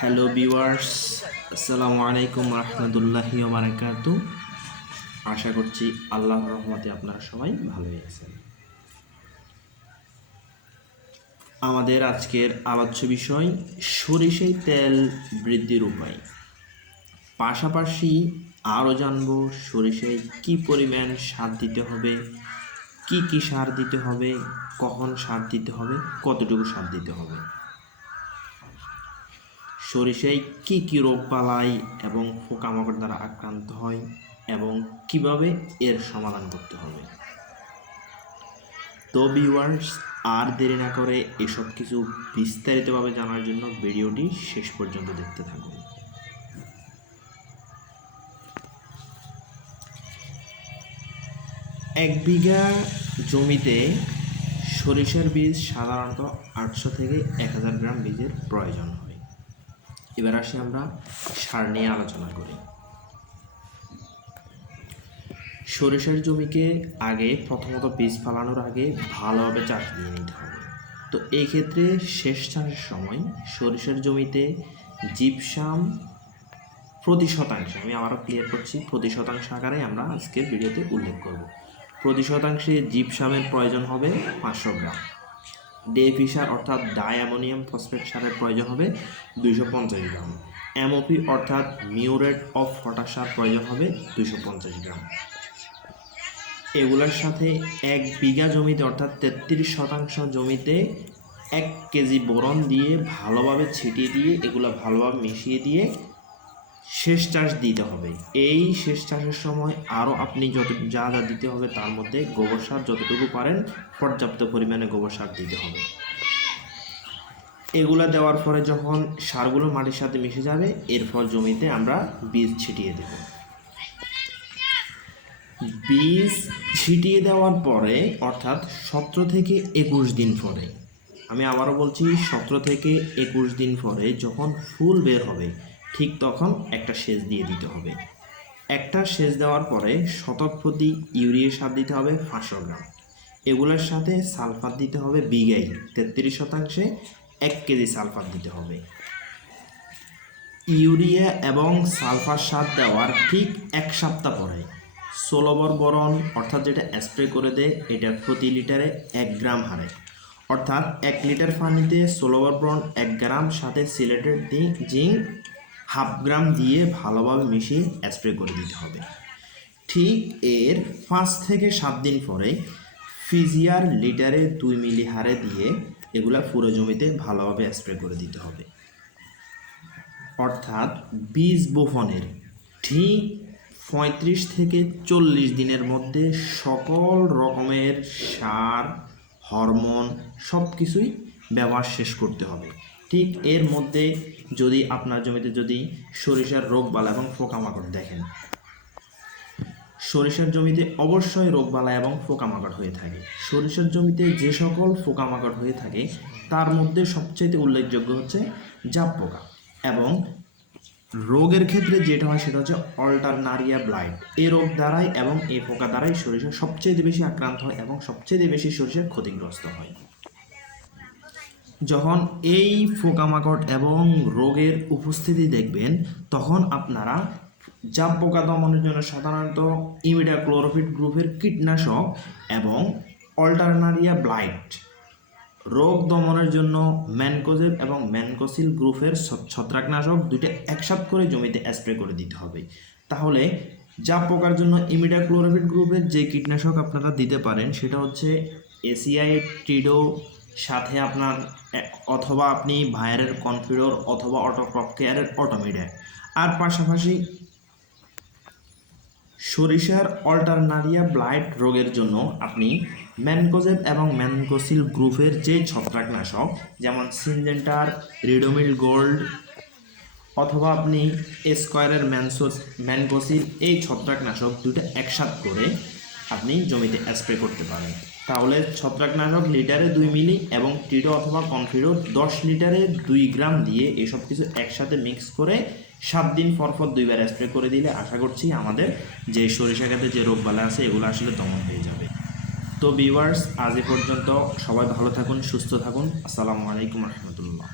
Hello viewers আসসালামু আলাইকুম রহমতুল্লাহি বারাকাতু আশা করছি আল্লাহর রহমতে আপনারা সবাই ভালোই আছেন। আমাদের আজকের আলোচ্য বিষয় সরিষাই তেল বৃদ্ধির উপায়। পাশাপাশি আরও জানব সরিষায় কি পরিমাণ সার দিতে হবে, কি কি সার দিতে হবে, কখন সার দিতে হবে, কতটুকু সার দিতে হবে। সরিষায় কি কি রোগ বালাই এবং পোকামাকড় দ্বারা আক্রান্ত হয় এবং কীভাবে এর সমাধান করতে হবে? তো ভিউয়ার্স আর দেরি না করে এসব কিছু বিস্তারিতভাবে জানার জন্য ভিডিওটি শেষ পর্যন্ত দেখতে থাকুন। এক বিঘা জমিতে সরিষার বীজ সাধারণত আটশো থেকে এক হাজার গ্রাম বীজের প্রয়োজন হয়। এবার আসি আমরা সার নিয়ে আলোচনা করি। সরিষার জমিকে আগে প্রথমত বীজ ফালানোর আগে ভালোভাবে চাষ দিয়ে নিতে হবে। তো এই ক্ষেত্রে শেষ চাষের সময় সরিষার জমিতে জিপসাম প্রতি শতাংশে, আমি আবারও ক্লিয়ার করছি, প্রতি শতাংশ আকারে আমরা আজকের ভিডিওতে উল্লেখ করব। প্রতি শতাংশে জিপসামের প্রয়োজন হবে পাঁচশো গ্রাম। ডিএপি সার অর্থাৎ ডাই অ্যামোনিয়াম ফসফেট সারের প্রয়োজন হবে দুইশো পঞ্চাশ গ্রাম। এমওপি অর্থাৎ মিউরেট অফ পটাশ সার প্রয়োজন হবে দুইশো পঞ্চাশ গ্রাম। এগুলোর সাথে এক বিঘা জমিতে অর্থাৎ তেত্রিশ শতাংশ জমিতে এক কেজি বোরন দিয়ে ভালোভাবে ছিটিয়ে দিয়ে এগুলো ভালোভাবে মিশিয়ে দিয়ে শেষ চাষ দিতে হবে। এই শেষ চাষের সময় আরও আপনি যত যা যা দিতে হবে তার মধ্যে গোবর সার যতটুকু পারেন, পর্যাপ্ত পরিমাণে গোবর সার দিতে হবে। এগুলা দেওয়ার পরে যখন সারগুলো মাটির সাথে মিশে যাবে এরপর জমিতে আমরা বীজ ছিটিয়ে দেব। বীজ ছিটিয়ে দেওয়ার পরে, অর্থাৎ সতেরো থেকে একুশ দিন পরে, আমি আবারও বলছি সতেরো থেকে একুশ দিন পরে যখন ফুল বের হবে ঠিক তখন একটা সেচ দিয়ে দিতে হবে। একটা সেচ দেওয়ার পরে শতক প্রতি ইউরিয়া সার দিতে হবে পাঁচশো গ্রাম। এগুলোর সাথে সালফার দিতে হবে বিঘাই তেত্রিশ শতাংশে এক কেজি সালফার দিতে হবে। ইউরিয়া এবং সালফার সার দেওয়ার ঠিক এক সপ্তাহ পরে ষোলবর বরণ, অর্থাৎ যেটা স্প্রে করে দেয়, এটা প্রতি লিটারে এক গ্রাম হারে। অর্থাৎ এক লিটার পানিতে ষোলবর বরণ, এক গ্রাম সাথে সিলেটেড জিঙ্ক হাফ গ্রাম দিয়ে ভালোভাবে মিশিয়ে স্প্রে করে দিতে হবে। ঠিক এর পাঁচ থেকে সাত দিন পরে ফিজিয়ার লিটারে দুই মিলি হারে দিয়ে এগুলা পুরো জমিতে ভালোভাবে স্প্রে করে দিতে হবে। অর্থাৎ বীজ বপনের ঠিক পঁয়ত্রিশ থেকে চল্লিশ দিনের মধ্যে সকল রকমের সার, হরমোন সব কিছুই ব্যবহার শেষ করতে হবে। ঠিক এর মধ্যে যদি আপনার জমিতে যদি সরিষার রোগ বালা এবং পোকামাকড় দেখেন। সরিষার জমিতে অবশ্যই রোগবালা এবং পোকামাকড় হয়ে থাকে। সরিষার জমিতে যে সকল পোকামাকড় হয়ে থাকে, তার মধ্যে সবচেয়ে উল্লেখযোগ্য হচ্ছে জাপ পোকা এবং রোগের ক্ষেত্রে যেটা হয় সেটা হচ্ছে অল্টারনারিয়া ব্লাইট। এই রোগ দ্বারাই এবং এই পোকা দ্বারাই সরিষা সবচেয়ে বেশি আক্রান্ত হয় এবং সবচেয়ে বেশি সরিষা ক্ষতিগ্রস্ত হয়। যখন এই পোকামাকড় এবং রোগের উপস্থিতি দেখবেন, তখন আপনারা জাপ পোকা দমনের জন্য সাধারণত ইমিডা ক্লোরোফিট গ্রুপের কীটনাশক এবং অল্টারনারিয়া ব্লাইট। রোগ দমনের জন্য ম্যানকোজেব এবং ম্যানকোসিল গ্রুপের ছত্রাকনাশক দুইটা একসাথ করে জমিতে স্প্রে করে দিতে হবে। তাহলে জাপ পোকার জন্য ইমিডা ক্লোরোফিট গ্রুপের যে কীটনাশক আপনারা দিতে পারেন, সেটা হচ্ছে এসিআই টিডো সাথে আপনার অথবা আপনি ভায়ারের কনফিডোর অথবা অটোক্রপ কেয়ারের অটোমিডার। আর পাশাপাশি সরিষার অল্টারনারিয়া ব্লাইট রোগের জন্য আপনি ম্যানকোজেব এবং ম্যানকোসিল গ্রুপের যে ছত্রাকনাশক, যেমন সিনজেন্টার, রিডোমিল গোল্ড, অথবা আপনি স্কোয়ারের ম্যানসোস, ম্যানকোসিল, এই ছত্রাকনাশক দুটো একসাথ করে আপনি জমিতে স্প্রে করতে পারেন। তাহলে ছত্রাকনাশক লিটারে দুই মিলি এবং টিডো অথবা কনফিডো দশ লিটারে দুই গ্রাম দিয়ে এসব কিছু একসাথে মিক্স করে সাত দিন পরপর পর দুইবার স্প্রে করে দিলে আশা করছি আমাদের যে সরিষা খাতে যে রোগবালা আছে, এগুলো আসলে দমন হয়ে যাবে। তো ভিউয়ার্স আজ এ পর্যন্ত সবাই ভালো থাকুন, সুস্থ থাকুন। আসসালামু আলাইকুম রহমতুল্লাহ।